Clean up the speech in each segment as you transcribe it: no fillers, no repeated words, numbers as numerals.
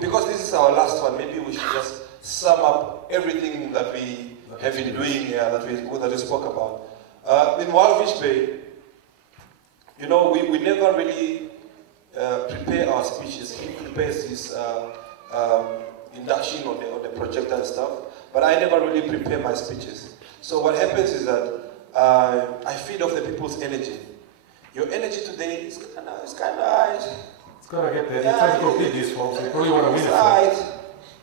Because this is our last one, maybe we should just sum up everything that we have been doing here, that we spoke about. In Walvis Bay, you know, we never really prepare our speeches. He prepares his induction on the projector and stuff, but I never really prepare my speeches. So what happens is that I feed off the people's energy. Your energy today is kind of It's gonna get there. You try to complete these forms. You probably want to win it.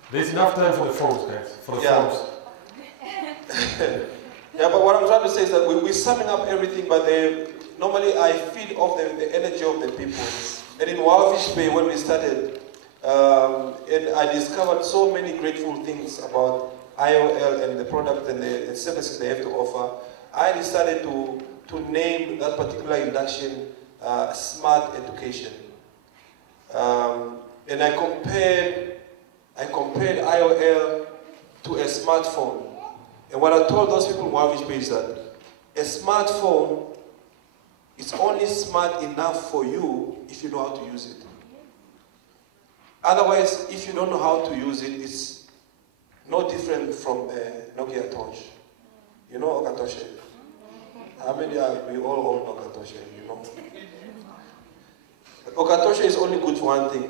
There's enough time for the forms, guys. For the forms. Yeah, but what I'm trying to say is that we're summing up everything, but normally I feed off the energy of the people. And in Walvis Bay, when we started, and I discovered so many grateful things about IOL and the product and the services they have to offer, I decided to name that particular induction Smart Education. And I compared IOL to a smartphone. And what I told those people in Walvis Bay is that a smartphone is only smart enough for you if you know how to use it. Otherwise, if you don't know how to use it, it's no different from a Nokia Touch. You know Okatoshe? How many are we all own Okatoshe, you know? Okatoshe is only good for one thing.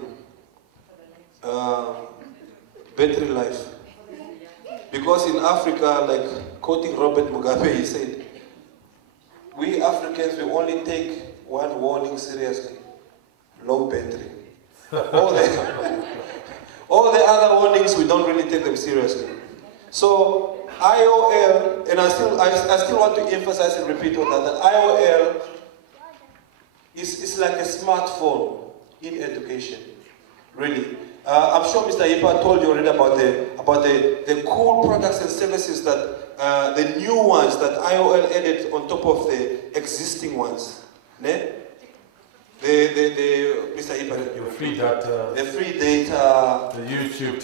Battery life. Because in Africa, like quoting Robert Mugabe, he said, we Africans, we only take one warning seriously: low battery. All the other warnings, we don't really take them seriously. So IOL, and I still want to emphasize and repeat on that IOL is like a smartphone in education, really. I'm sure Mr. Ipa told you already about the cool products and services that the new ones that IOL added on top of the existing ones. Ne? Mr. Ipa. Your free data. The free data. The YouTube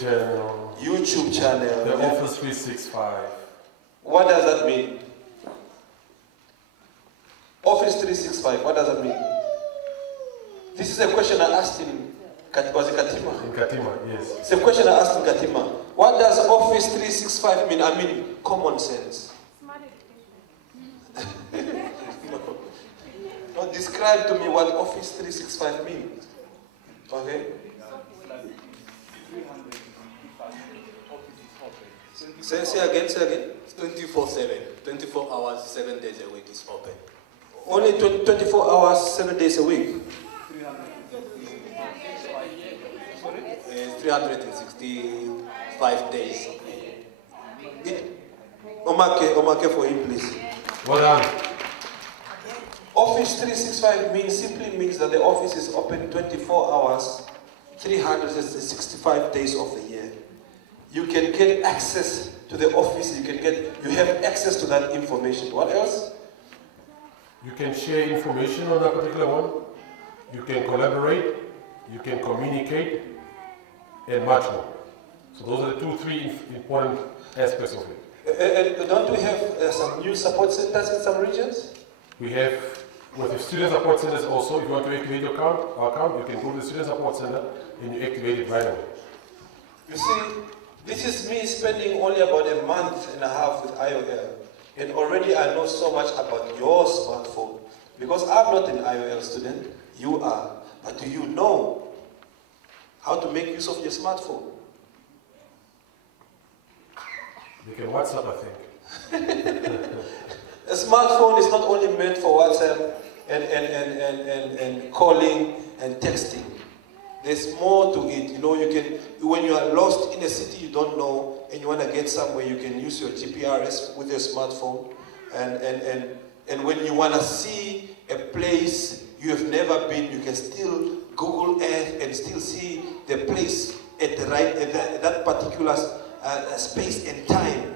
channel. The Office 365. What does that mean? Office 365, what does that mean? This is a question I asked him. Was it Katima? In Katima, yes. It's a question I asked in Katima. What does Office 365 mean? I mean, common sense. No, describe to me what Office 365 means. Okay? Say again. 24/7, 24 hours, 7 days a week is open. Only 24 hours, 7 days a week? 365 days. Omake for him, please. Well done. Office 365 simply means that the office is open 24 hours, 365 days of the year. You can get access to the office, you have access to that information. What else? You can share information on that particular one. You can collaborate, you can communicate, and much more. So those are the three important aspects of it. And don't we have some new support centers in some regions? We have, with the student support centers also, if you want to activate your account, you can go to the student support center and you activate it right away. You see, this is me spending only about a month and a half with IOL. And already I know so much about your smartphone. Because I'm not an IOL student, you are. But do you know how to make use of your smartphone? You can WhatsApp, I think. A smartphone is not only meant for WhatsApp and calling and texting. There's more to it. You know, you can, when you are lost in a city you don't know and you want to get somewhere, you can use your GPRS with your smartphone. And when you want to see a place you have never been, you can still Google Earth and still see the place at the right, at that particular space and time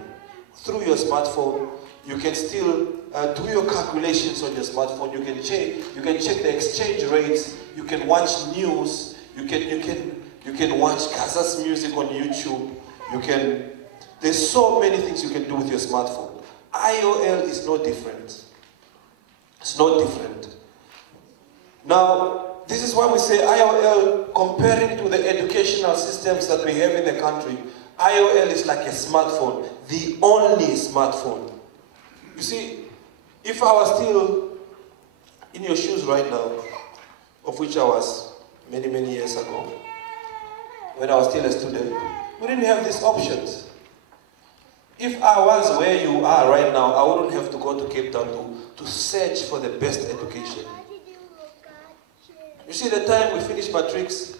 through your smartphone. You can still do your calculations on your smartphone. You can check the exchange rates. You can watch news. You can watch Gaza's music on YouTube. There's so many things you can do with your smartphone. IOL is no different. It's no different. Now, this is why we say IOL, comparing to the educational systems that we have in the country, IOL is like a smartphone, the only smartphone. You see, if I was still in your shoes right now, of which I was many, many years ago, when I was still a student, we didn't have these options. If I was where you are right now, I wouldn't have to go to Cape Town to search for the best education. You see, the time we finished matrics,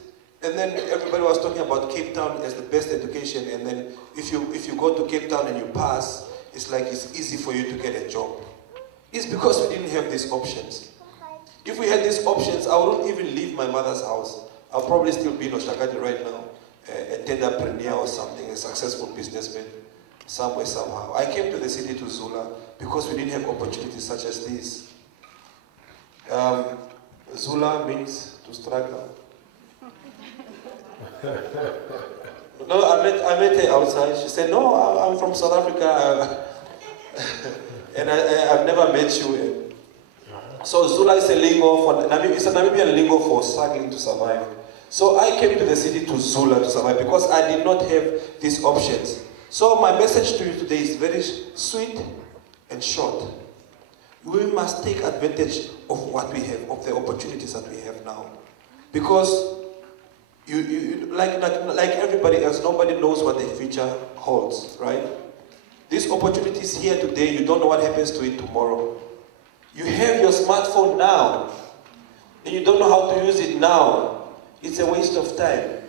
and then everybody was talking about Cape Town as the best education, and then if you go to Cape Town and you pass, it's like it's easy for you to get a job. It's because we didn't have these options. If we had these options, I wouldn't even leave my mother's house. I'll probably still be in Oshakati right now, a tenderpreneur or something, a successful businessman, somewhere, somehow. I came to the city, to Zula, because we didn't have opportunities such as these. Zula means to struggle. No, I met her outside. She said, no, I'm from South Africa. And I've never met you. So Zula is a lingo for, it's a Namibian lingo for struggling to survive. So I came to the city to Zula to survive because I did not have these options. So my message to you today is very sweet and short. We must take advantage of what we have, of the opportunities that we have now. Because like everybody else, nobody knows what the future holds, right? This opportunity is here today. You don't know what happens to it tomorrow. You have your smartphone now, and you don't know how to use it now. It's a waste of time.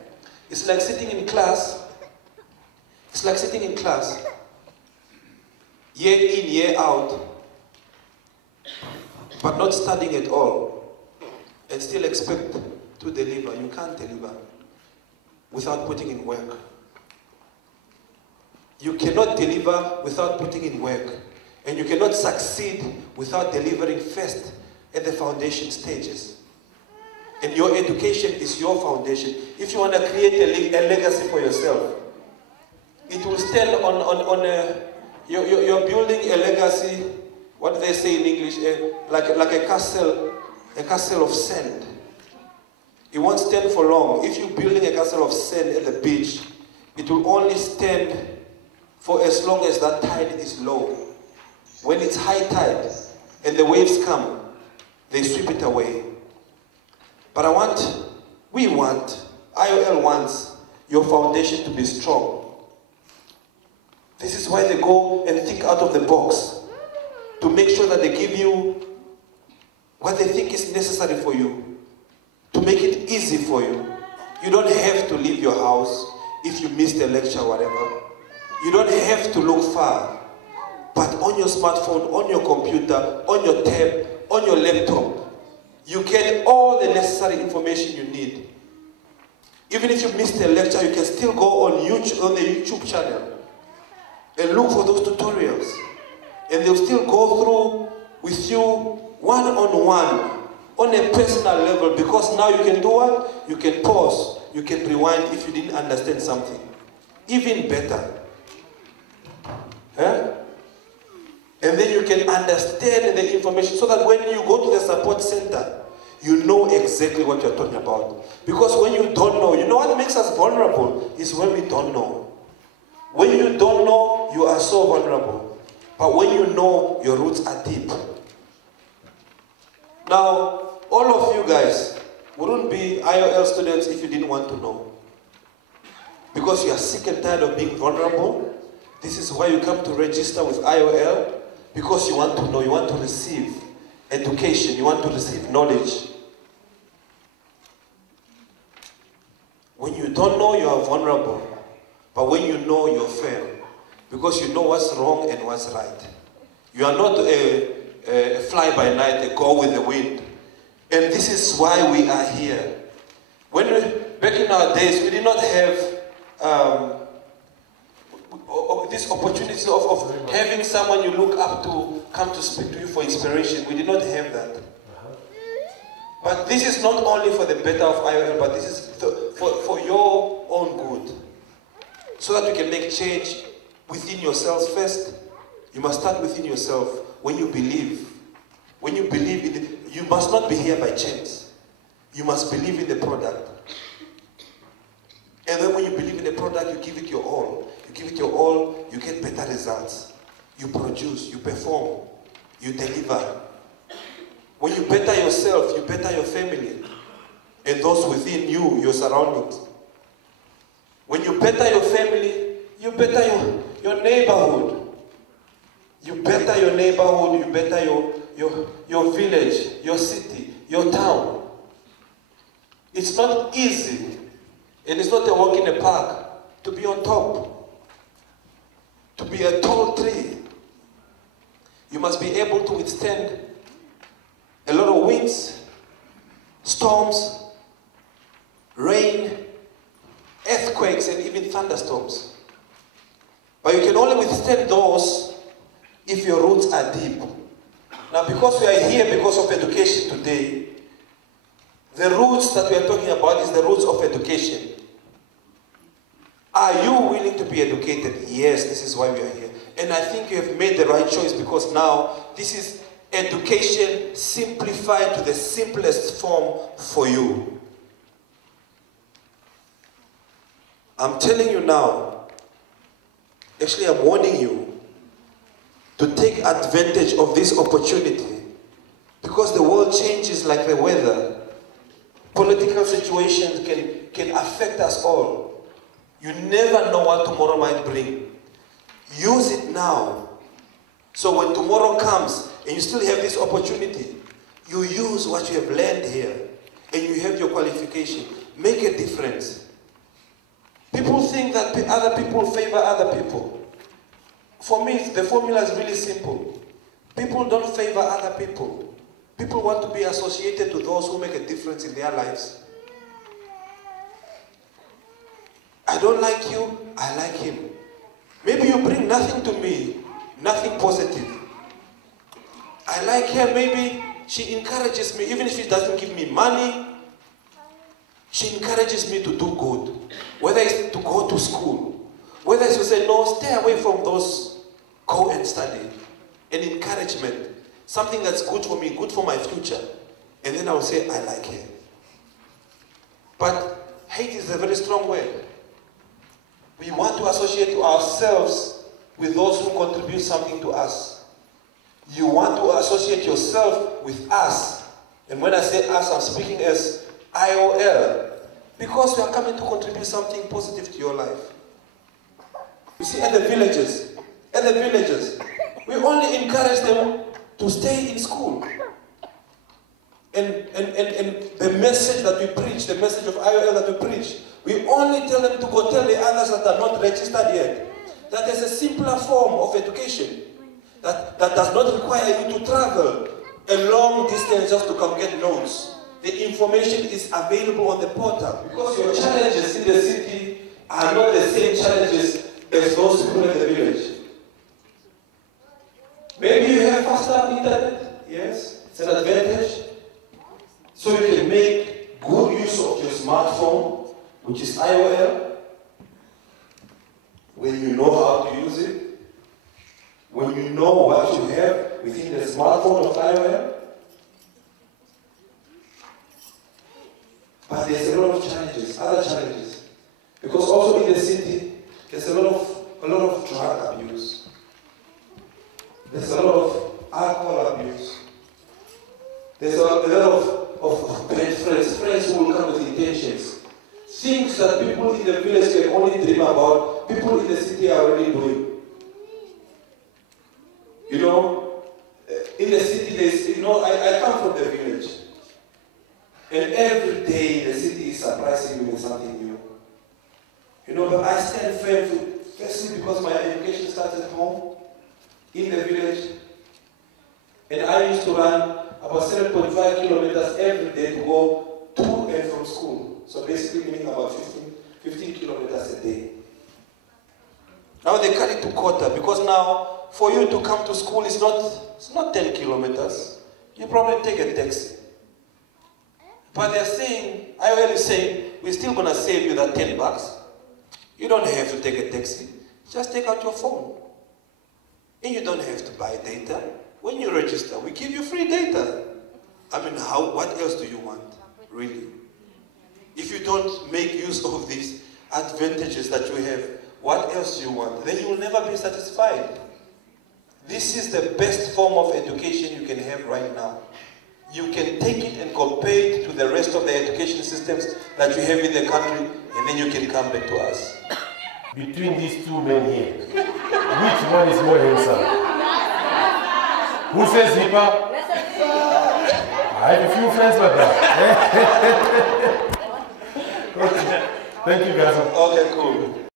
It's like sitting in class. It's like sitting in class, year in, year out, but not studying at all, and still expect to deliver. You can't deliver without putting in work. You cannot deliver without putting in work. And you cannot succeed without delivering first at the foundation stages. And your education is your foundation. If you want to create a legacy for yourself, it will stand on you're building a legacy, what do they say in English, like a castle of sand. It won't stand for long. If you're building a castle of sand at the beach, it will only stand for as long as that tide is low. When it's high tide and the waves come, they sweep it away. But IOL wants your foundation to be strong. This is why they go and think out of the box, to make sure that they give you what they think is necessary for you, to make it easy for you. You don't have to leave your house if you missed a lecture or whatever. You don't have to look far. But on your smartphone, on your computer, on your tab, on your laptop, you get all the necessary information you need. Even if you missed a lecture, you can still go on the YouTube channel and look for those tutorials. And they'll still go through with you one-on-one, on a personal level, because now you can do what? You can pause, you can rewind if you didn't understand something. Even better. Huh? And then you can understand the information so that when you go to the support center, you know exactly what you're talking about. Because when you don't know, you know what makes us vulnerable is when we don't know. When you don't know, you are so vulnerable. But when you know, your roots are deep. Now, all of you guys wouldn't be IOL students if you didn't want to know. Because you are sick and tired of being vulnerable. This is why you come to register with IOL. Because you want to know, you want to receive education, you want to receive knowledge. When you don't know, you are vulnerable. But when you know, you're firm. Because you know what's wrong and what's right. You are not a fly-by-night, a go with the wind. And this is why we are here. Back in our days, we did not have this opportunity of having someone you look up to come to speak to you for inspiration. We did not have that. But this is not only for the better of IOL, but this is for your own good. So that you can make change within yourselves first. You must start within yourself. When you believe in it, you must not be here by chance. You must believe in the product. And then when you believe in the product, you give it your all. You give it your all, you get better results. You produce, you perform, you deliver. When you better yourself, you better your family and those within you, your surroundings. When you better your family, you better your neighborhood. You better your neighborhood, you better your village, your city, your town. It's not easy, and it's not a walk in the park to be on top, to be a tall tree. You must be able to withstand a lot of winds, storms, rain, earthquakes, and even thunderstorms. But you can only withstand those if your roots are deep. Now, because we are here because of education today, the roots that we are talking about is the roots of education. Are you willing to be educated? Yes, this is why we are here. And I think you have made the right choice, because now this is education simplified to the simplest form for you. I'm telling you now, actually I'm warning you to take advantage of this opportunity, because the world changes like the weather. Political situations can affect us all. You never know what tomorrow might bring. Use it now. So when tomorrow comes and you still have this opportunity, you use what you have learned here and you have your qualification. Make a difference. People think that other people favor other people. For me, the formula is really simple. People don't favor other people. People want to be associated to those who make a difference in their lives. I don't like you, I like him. Maybe you bring nothing to me, nothing positive. I like her, maybe she encourages me, even if she doesn't give me money, she encourages me to do good. Whether it's to go to school, whether it's to say, no, stay away from those, go and study. An encouragement, something that's good for me, good for my future. And then I will say, I like her. But hate is a very strong word. We want to associate ourselves with those who contribute something to us. You want to associate yourself with us. And when I say us, I'm speaking as IOL. Because we are coming to contribute something positive to your life. You see, at the villages, we only encourage them to stay in school. And the message that we preach, the message of IOL that we preach, we only tell them to go tell the others that are not registered yet that there's a simpler form of education that does not require you to travel a long distance just to come get notes. The information is available on the portal. Because your challenges in the city are not the same challenges as those people in the village. Maybe you have faster internet, yes, it's an advantage. So you can make good use of your smartphone, which is IOL, when you know how to use it, when you know what you have within the smartphone of IOL. But there's a lot of challenges, other challenges. Because also in the city, there's a lot of drug abuse. There's a lot of alcohol abuse. There's a lot of bad friends who will come with intentions. Things that people in the village can only dream about, people in the city are already doing. You know, in the city, I come from the village. And every day the city is surprising me with something new. You know, but I stand firm, firstly because my education started at home, in the village. And I used to run about 7.5 kilometers every day to go to and from school. So basically meaning about 15 kilometers a day. Now they cut it to quarter because now for you to come to school it's not 10 kilometers. You probably take a taxi. But they're saying, IOL is saying, we're still gonna save you that $10. You don't have to take a taxi. Just take out your phone. And you don't have to buy data. When you register, we give you free data. I mean, what else do you want, really? If you don't make use of these advantages that you have, what else do you want? Then you will never be satisfied. This is the best form of education you can have right now. You can take it and compare it to the rest of the education systems that you have in the country, and then you can come back to us. Between these two men here, which one is more handsome? Who says Zipa? I have a few friends like that. Okay. Thank you, guys. Okay, cool.